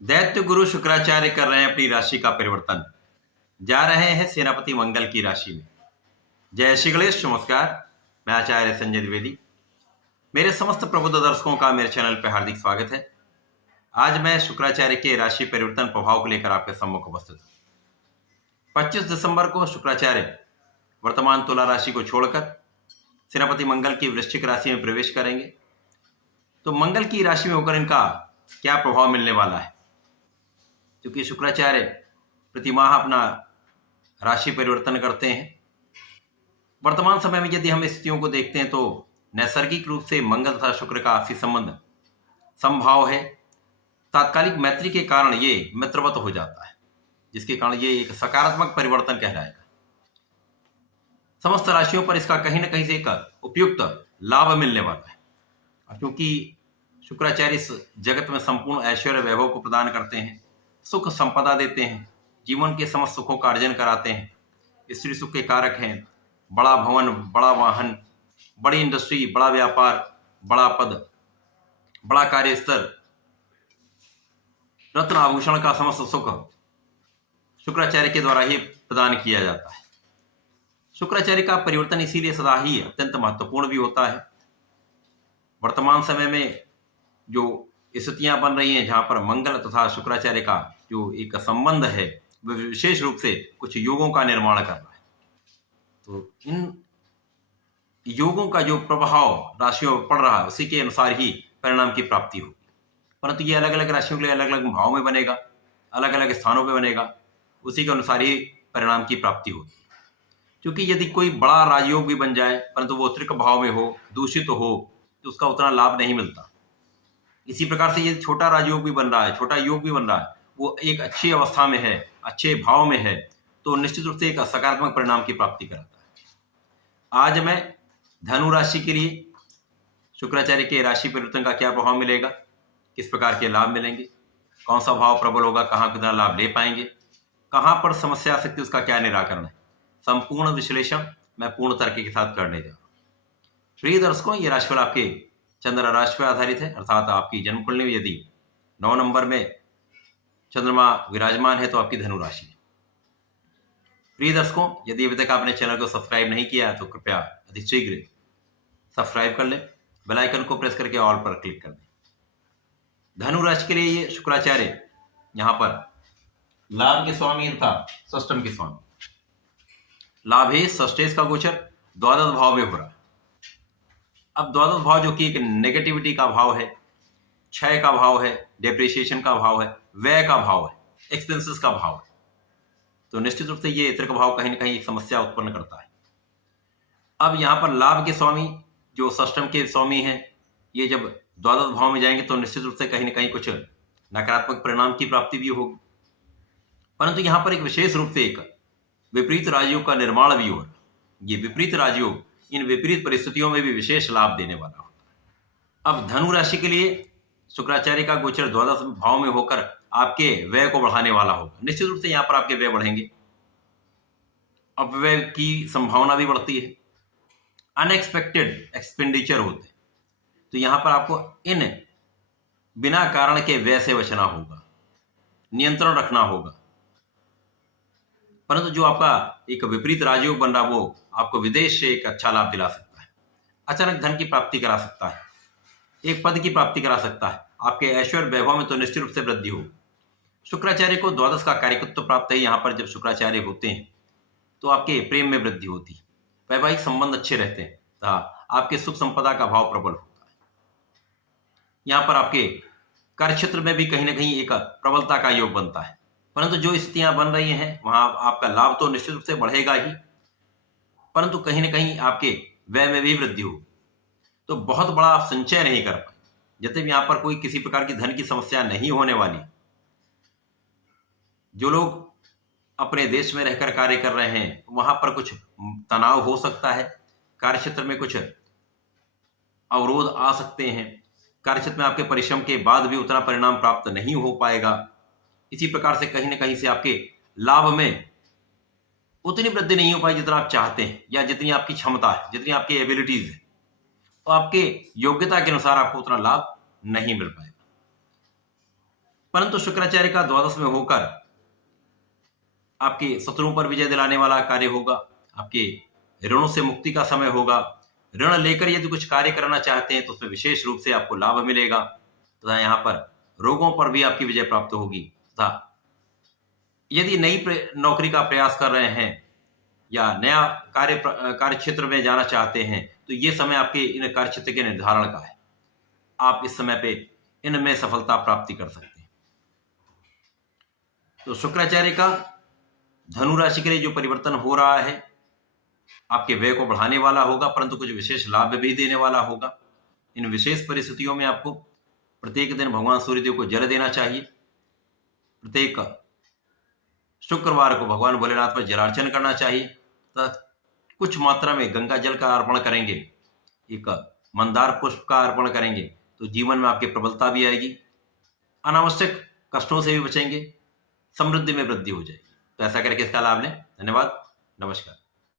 दैत्य गुरु शुक्राचार्य कर रहे हैं अपनी राशि का परिवर्तन। जा रहे हैं सेनापति मंगल की राशि में। जय श्री गणेश, नमस्कार। मैं आचार्य संजय द्विवेदी। मेरे समस्त प्रबुद्ध दर्शकों का मेरे चैनल पर हार्दिक स्वागत है। आज मैं शुक्राचार्य के राशि परिवर्तन प्रभाव को लेकर आपके सम्मुख उपस्थित हूं। 25 दिसंबर को शुक्राचार्य वर्तमान तुला राशि को छोड़कर सेनापति मंगल की वृश्चिक राशि में प्रवेश करेंगे। तो मंगल की राशि में होकर इनका क्या प्रभाव मिलने वाला है, क्योंकि शुक्राचार्य प्रतिमाह अपना राशि परिवर्तन करते हैं। वर्तमान समय में यदि हम स्थितियों को देखते हैं तो नैसर्गिक रूप से मंगल तथा शुक्र का आपसी संबंध संभाव है। तात्कालिक मैत्री के कारण ये मित्रवत हो जाता है, जिसके कारण ये एक सकारात्मक परिवर्तन कहलाएगा। समस्त राशियों पर इसका कहीं ना कहीं से एक उपयुक्त लाभ मिलने वाला है, क्योंकि शुक्राचार्य इस जगत में संपूर्ण ऐश्वर्य वैभव को प्रदान करते हैं, सुख संपदा देते हैं, जीवन के समस्त सुखों का अर्जन कराते हैं। स्त्री सुख के कारक हैं। बड़ा भवन, बड़ा वाहन, बड़ी इंडस्ट्री, बड़ा व्यापार, बड़ा पद, बड़ा कार्यस्थल, रत्न आभूषण का समस्त सुख शुक्राचार्य के द्वारा ही प्रदान किया जाता है। शुक्राचार्य का परिवर्तन इसीलिए सदा ही अत्यंत महत्वपूर्ण भी होता है। वर्तमान समय में जो स्थितियां बन रही हैं, जहां पर मंगल तथा शुक्राचार्य का जो एक संबंध है वह विशेष रूप से कुछ योगों का निर्माण कर रहा है। तो इन योगों का जो प्रभाव राशियों पर पड़ रहा है उसी के अनुसार ही परिणाम की प्राप्ति होगी। परंतु ये अलग अलग राशियों के लिए अलग अलग भाव में बनेगा, अलग अलग स्थानों पर बनेगा, उसी के अनुसार ही परिणाम की प्राप्ति होगी। क्योंकि यदि कोई बड़ा राजयोग भी बन जाए परंतु वो त्रिक भाव में हो, दूषित हो, तो उसका उतना लाभ नहीं मिलता। इसी प्रकार से ये छोटा राजयोग भी बन रहा है, छोटा योग भी बन रहा है, वो एक अच्छी अवस्था में है, अच्छे भाव में है, तो निश्चित रूप से एक सकारात्मक परिणाम की प्राप्ति कराता है। आज मैं धनु राशि के लिए शुक्राचार्य के राशि परिवर्तन का क्या प्रभाव मिलेगा, किस प्रकार के लाभ मिलेंगे, कौन सा भाव प्रबल होगा, कहाँ कितना लाभ ले पाएंगे, कहाँ पर समस्या आ सकती है, उसका क्या निराकरण है, संपूर्ण विश्लेषण मैं पूर्ण तर्क के साथ करने जा रहा हूं। प्रिय दर्शकों, ये राशिफल आपके चंद्र राशि पर आधारित है, अर्थात आपकी जन्म कुंडली में यदि 9 नंबर में चंद्रमा विराजमान है तो आपकी धनु राशि है। प्रिय दर्शकों, यदि अभी तक आपने चैनल को सब्सक्राइब नहीं किया तो कृपया अति शीघ्र सब्सक्राइब कर लें, बेल आइकन को प्रेस करके ऑल पर क्लिक कर दें। धनु राशि के लिए ये शुक्राचार्य यहाँ पर लाभ के स्वामी तथा षष्टम के स्वामी। लाभ है षष्ठेश का गोचर द्वादश भाव में हो रहा है। अब द्वादश भाव जो कि एक नेगेटिविटी का भाव है, क्षय का भाव है, डेप्रिसिएशन का भाव है, व्यय का भाव है, एक्सपेंसेस का भाव है, तो निश्चित रूप से ये त्रिक भाव कहीं ना कहीं एक समस्या उत्पन्न करता है। अब यहाँ पर लाभ के स्वामी जो षष्टम के स्वामी हैं, ये जब द्वादश भाव में जाएंगे तो निश्चित रूप से कहीं ना कहीं कुछ नकारात्मक परिणाम की प्राप्ति भी होगी। परंतु यहाँ पर एक विशेष रूप से एक विपरीत राजयोग का निर्माण भी हो रहा है। ये विपरीत राजयोग इन विपरीत परिस्थितियों में भी विशेष लाभ देने वाला होता है। अब धनु राशि के लिए शुक्राचार्य का गोचर द्वादश भाव में होकर आपके व्यय को बढ़ाने वाला होगा। निश्चित रूप से यहाँ पर आपके व्यय बढ़ेंगे, अपव्यय की संभावना भी बढ़ती है, अनएक्सपेक्टेड एक्सपेंडिचर होते हैं, तो यहाँ पर आपको इन बिना कारण के व्यय से बचना होगा, नियंत्रण रखना होगा। परंतु जो आपका एक विपरीत राजयोग बन रहा वो आपको विदेश से एक अच्छा लाभ दिला सकता है, अचानक धन की प्राप्ति करा सकता है, एक पद की प्राप्ति करा सकता है, आपके ऐश्वर्य वैभव में तो निश्चित रूप से वृद्धि हो। शुक्राचार्य को द्वादश का कार्यकत्व प्राप्त है। यहाँ पर जब शुक्राचार्य होते हैं तो आपके प्रेम में वृद्धि होती है, वैवाहिक संबंध अच्छे रहते हैं तथा आपके सुख संपदा का भाव प्रबल होता है। यहाँ पर आपके कार्य क्षेत्र में भी कहीं ना कहीं एक प्रबलता का योग बनता है। परंतु जो स्थितियां बन रही हैं वहां आपका लाभ तो निश्चित रूप से बढ़ेगा ही, परंतु कहीं ना कहीं आपके व्यय में भी वृद्धि होगी, तो बहुत बड़ा आप संचय नहीं कर पाए। जैसे भी यहाँ पर कोई किसी प्रकार की धन की समस्या नहीं होने वाली। जो लोग अपने देश में रहकर कार्य कर रहे हैं वहां पर कुछ तनाव हो सकता है, कार्य क्षेत्र में कुछ अवरोध आ सकते हैं, कार्य क्षेत्र में आपके परिश्रम के बाद भी उतना परिणाम प्राप्त नहीं हो पाएगा। इसी प्रकार से कहीं ना कहीं से आपके लाभ में उतनी वृद्धि नहीं हो पाई जितना आप चाहते हैं, या जितनी आपकी क्षमता है, जितनी आपकी एबिलिटीज है, तो आपके योग्यता के अनुसार आपको उतना लाभ नहीं मिल पाएगा। परंतु शुक्राचार्य का द्वादश में होकर आपके शत्रुओं पर विजय दिलाने वाला कार्य होगा। आपके ऋणों से मुक्ति का समय होगा। ऋण लेकर यदि कुछ कार्य करना चाहते हैं तो उसमें विशेष रूप से आपको लाभ मिलेगा तथा यहाँ पर रोगों पर भी आपकी विजय प्राप्त होगी। तथा यदि नई नौकरी का प्रयास कर रहे हैं या नया कार्य क्षेत्र में जाना चाहते हैं तो ये समय आपके इन कार्य क्षेत्र के निर्धारण का है। आप इस समय पे इनमें सफलता प्राप्ति कर सकते हैं। तो शुक्राचार्य का धनु राशि के लिए जो परिवर्तन हो रहा है आपके व्यय को बढ़ाने वाला होगा, परंतु कुछ विशेष लाभ भी देने वाला होगा। इन विशेष परिस्थितियों में आपको प्रत्येक दिन भगवान सूर्यदेव को जल देना चाहिए। प्रत्येक शुक्रवार को भगवान भोलेनाथ पर जलार्चन करना चाहिए तथा कुछ मात्रा में गंगा जल का अर्पण करेंगे, एक मंदार पुष्प का अर्पण करेंगे तो जीवन में आपकी प्रबलता भी आएगी, अनावश्यक कष्टों से भी बचेंगे, समृद्धि में वृद्धि हो जाएगी। तो ऐसा करके इसका लाभ लें। धन्यवाद। नमस्कार।